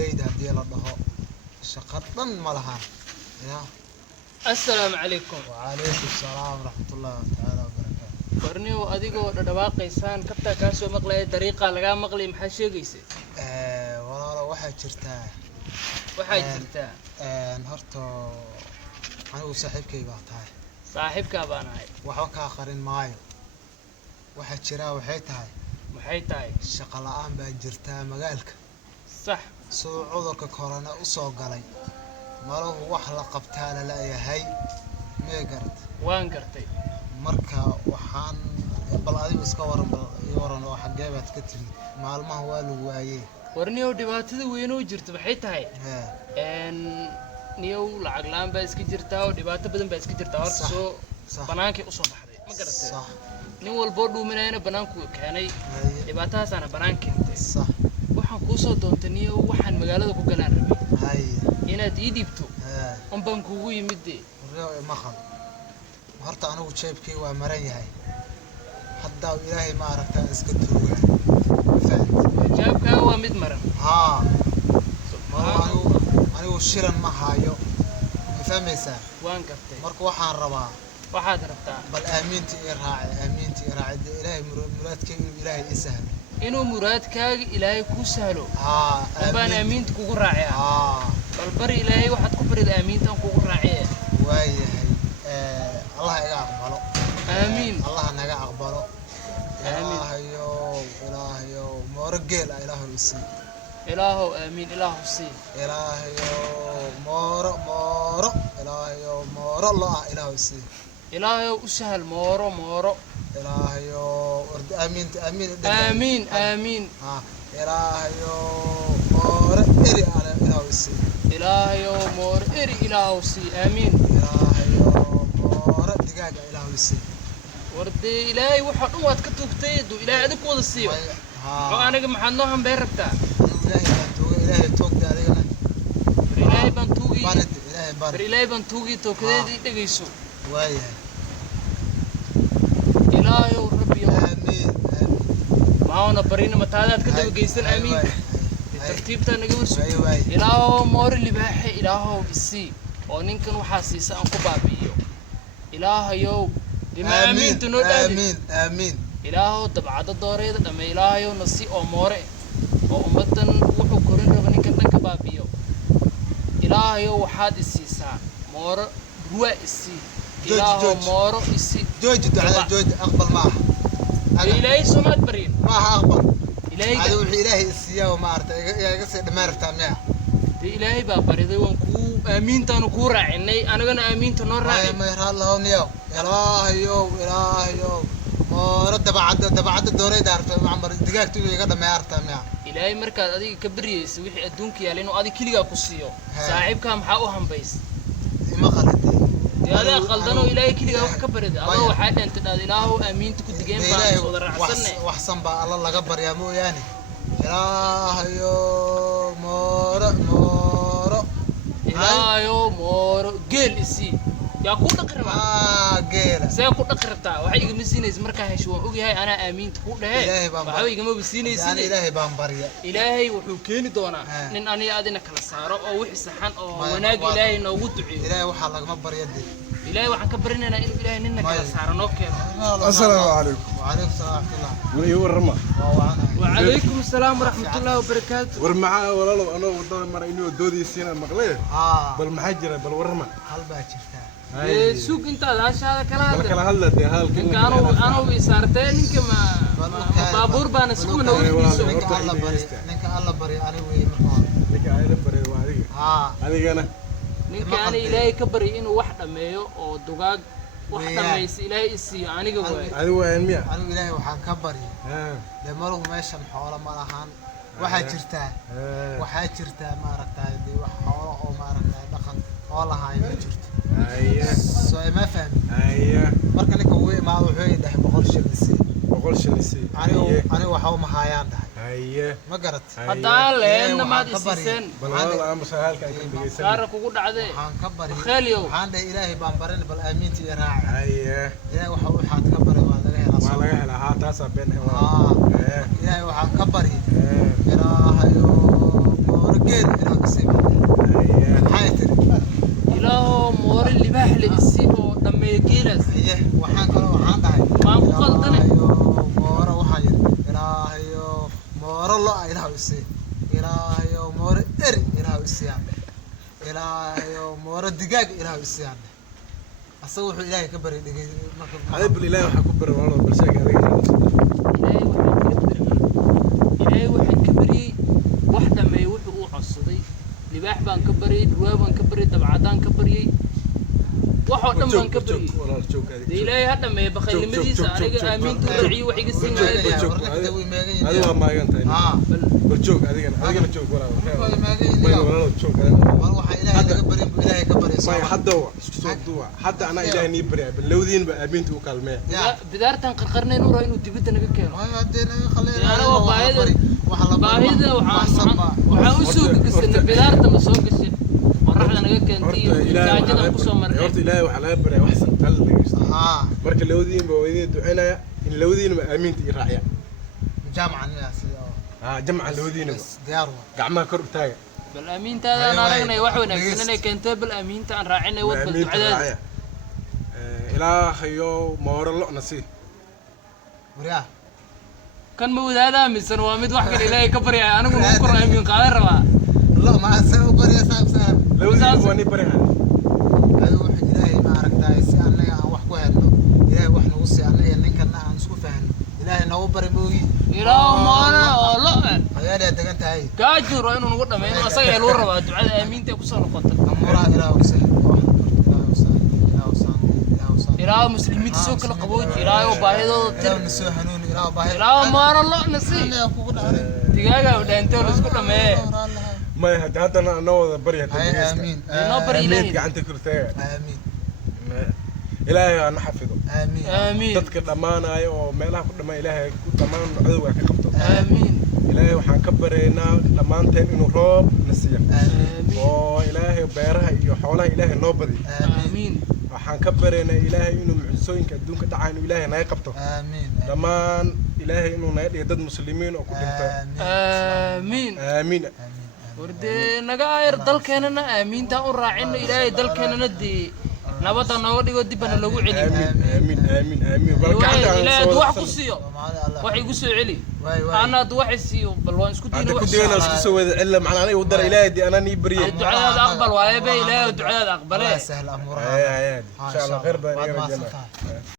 ليدا دي لده شقطن ملها يا السلام عليكم. وعليكم السلام ورحمة الله تعالى وبركاته. برنيو أديكو دواقيسان كبتا كاسو مقلي طريقة لقا مقلي محشيقيسي. والله واحد جرتاه. waxay jirtaa horto anigu saaxiibkay baa tahay saaxiibka baan ahay waxba ka qarin maayo waxa jira waxay tahay shaqo la'aan baa jirta magaalka sax soo cudurka corona u soo galay malahu wax la qabtaa la leeyahay meegard waan gartay marka waxaan bal adigu iska waran oo xageebaad ka timid maalmaha waa lagu waayay warniyo dhibaatada weyn oo jirta waxay tahay niyow lacag laan baa iska jirta oo dhibaato badan baa iska jirta horta soo banaankii u soo baxday ma garatay صح nin walba dhuuminayna banaanku keenay dhibaatadaasana banaan keentay صح waxaan ku soo doontay niyow waxaan magaalada ku galaan rabay inaad ii dhiibto baan kugu yimid ma khal horta anigu jeebkii waa maran yahay hadda ilaahay ma aragtaa iska tuuga jeebka waa mid maran anigu shiran ma hayo fahmaysaa waan gartay marka waxaan rabaa waxaad rabtaa bal aamintii raacay ilaahay muraadkaygu ilaahay i sahlo inuu muraadkaaga ilaahay ku sahlo baan aaminta kugu raacay bal bari ilaahay waxaad ku barid aamintan kugu raacay waayahay Allah iga aqbalo aamin Allah naga aqbalo ilaahayo moorgeel ilaahu si ilaahu aamin ilaahu si ilaahayo mooro la ilaahu si ilaahayo u sahal mooro ilaahayo aamin ilaahayo mooro eri ilaahu si ilaahayo mooro eri ilaahu si aamin ilaahayo mooro digaaga ilaahu si wardi ilaahay waxa dhan waad ka tugtay ilaahay adigu wada siiyo aniga maxaad noo hanbay rabtaa ilaahay baan tuugi tookadeedii dhageyso waayahay ilaahayow rabbiyo amiin maana barina mataadaad ka daba geysan amiin tartiibta naga warso ilaahow moor libaaxe ilaahow isii oo ninkan waxaa siisa aan ku baabi'iyo ilaahayow amiin amiin ilaahow dabcada dooreeda dhame ilaahayow nasi oo moore oo ummadan wuxuu korin raba ninkan dhanka baabi'iyo ilaahayow waxaad isiisaa mooro ruwa isii ilaahow mooro isii jooji aqbal maaha ilaahay soomaad barin maaha aqbal ilaahay wixii ilaahay isiiyaa ma aragtay iga sii dhamaartaa miya ilaahay baa bariday waan ku aamintaanu ku raacinay anagana aaminta noo raacay ma yaraalahoniyo ilaahayow mooro dabacada dooreeda aragtay macmar digaagtu iga dhamaartaa miya ilaahay markaad adiga ka bariyaysa wixii adduunka yaal inuu adiga kaliya ku siiyo saaxiibka maxaa u hanbays ima qalantay diyaada qaldano ilaahay kaliya wax ka barida adoo waxa dhantay dhaad ilaahow aaminta ku digeen baa soo raacsanay wax san baa alla laga baryaa mooyaane ilaahayow mooro geel isii yaa ku dhaqraba geela see ku dhaqrabtaa waxa igama siinaysa markaa hesho waan ogyahay anaa aaminta ku dhahe waxa igama siinaysa ilaahay baan barya ilaahay wuxuu keeni doonaa nin aniga adina kala saaro oo wixii saxan oo wanaag ilaahay noogu duceeyo ilaahay waxa lagama baryaday ilaahay waxaan ka barinaynaa inuu ilaahay ninna kala saaro noo keeno assalaamu calaykum وعليكم السلام ورحمة الله ورما وعليكم السلام ورحمة الله وبركاته ورمعا ولا أنا وضع مرة إنه دودي سينا مقلة بالمحجرة بالورما هل باكرتها سوق انت هذا كلام هلا دي هال انا ويسارتين كما بابور بان سكون نينك الله بري انا وي مرحبا نينك الله بري وادي اديق انا نينك انا الهي كبري انه wax dhameeyo oo dugaag wax dhameeyay ilaahay isiyo aniga way adi waa miya aniga ilaahay waxaan ka bari leemaluhu meeshan xoolo ma lahan waxaa jirtaa ma aragtay wax xoolo oo ma aragtay dhaqan oo lahaay ma jirto soo ma fahmi marka ninka uu imaado wuxuu dhahay 100 shilin aniga waxa ma hayaan dhahay ma garat hadaa leena ma diseen balwada ama sahalka ay ka dhigaysan saar kugu dhacday waxaan ka bari khaliyow waxaan dhahay ilaahay baan barin bal aaminti raaci ilaahay waxaad ka bari waa laga helaa ها تاسع بينهم ilaahay waxaan ka bari ilaahayo moorgeel lo ilaah isii ilaahayo mooro eri ilaah isiyaan ilaahayo mooro digaag ilaah isiyaan asagu wuxuu ilaahay ka bari dhigay marka hadii bil ilaahay waxa ku bari walaal balsheeg adiga ilaahay waxa ka bari wax dhamay wuxuu u codsaday libaax baan ka bari duwaa baan ka bari dabcadaan ka bari waxoo dhan baan ka bari ilaahay ha dhamay baqaylnimadiisa aniga aamintu raaciyo wax iga siinay adiga waa maagan tahay bal joog adigana joog walaal joog waxa ilaahay laga bari ilaahay ka bari ما حدا سو دوا حتى أنا إلى هني بريء باللودين بأبين توكلمه بدارتن قرقرنا نور إنه تبيت نجك كيلو ما يدينا خلينا أنا وبايد بايد وحوسوق قصنا بدارتن مسوق قصنا ورحنا نجك كنتي جاجنا قصوا مرة يورت إلهي وحلا بريء وحسن قل برك اللودين بويدين دعينا اللودين بأبين تراعي جامعة الناس جمع اللودين ديارهم قعما كرب تاعي بالأمين تاع أنا رأينا واحد ونكسرنا كنت بالأمين تاع راعينا وضبط العدد إلى خيو مور الله نسي وريا كان موجود هذا من سنة وامد واحد إلهي كبر يا أنا أقول بكرة أمين قادر ربع لا ما أسوي بريا سام لو زاني بريا هذا واحد إلهي ما عرفت سي أنا واحد كهله إلهي واحد وصي أنا يعني كنا نسوي فهم إلهي نوبر موجي إله ما أنا لا هيا دكانت هاي كاجر رأينا نقول ما إنه أصلا يلور ربع دعاء أمين تبصر قطر أمورا إله وسهل إله مسلمين تسوق القبوج إله وباهيدو إله نسوي حنون إله باهي إله ما أنا الله نسي دقيقة وده أنت ولا سكوت ما هذا أنا نوذ بريا آمين نوبر إلهي قاعد تكرتها آمين إلهي أنا حفظه آمين آمين تذكر أمانة أيوة ما إله كل ما إلهي كل أمان عدوك كقبته آمين إلهي وحن كبرنا لما أنت إنه رب نسيه آمين وإلهي بيرها يحولها إلهي نوبدي آمين وحن كبرنا إلهي إنه معزوين كدون كدعين إلهي نايقبته آمين لما إلهي إنه نادي ضد مسلمين وكل آمين آمين وردي نجاير دل كأننا آمين تا أراعينا إلهي دل كأننا دي نبض النور دي ودي بنا لو علي آمين آمين آمين إلهي دواح قصيو وحي قصيو علي أنا دواح سيو بلوان سكوتين أنت كنت أنا سكسو إلا معنا أنا ودر إلهي دي أنا نيبري الدعاء هذا أقبل وهاي بي إلهي الدعاء هذا أقبل سهل أمورها إن شاء الله غير بني رجال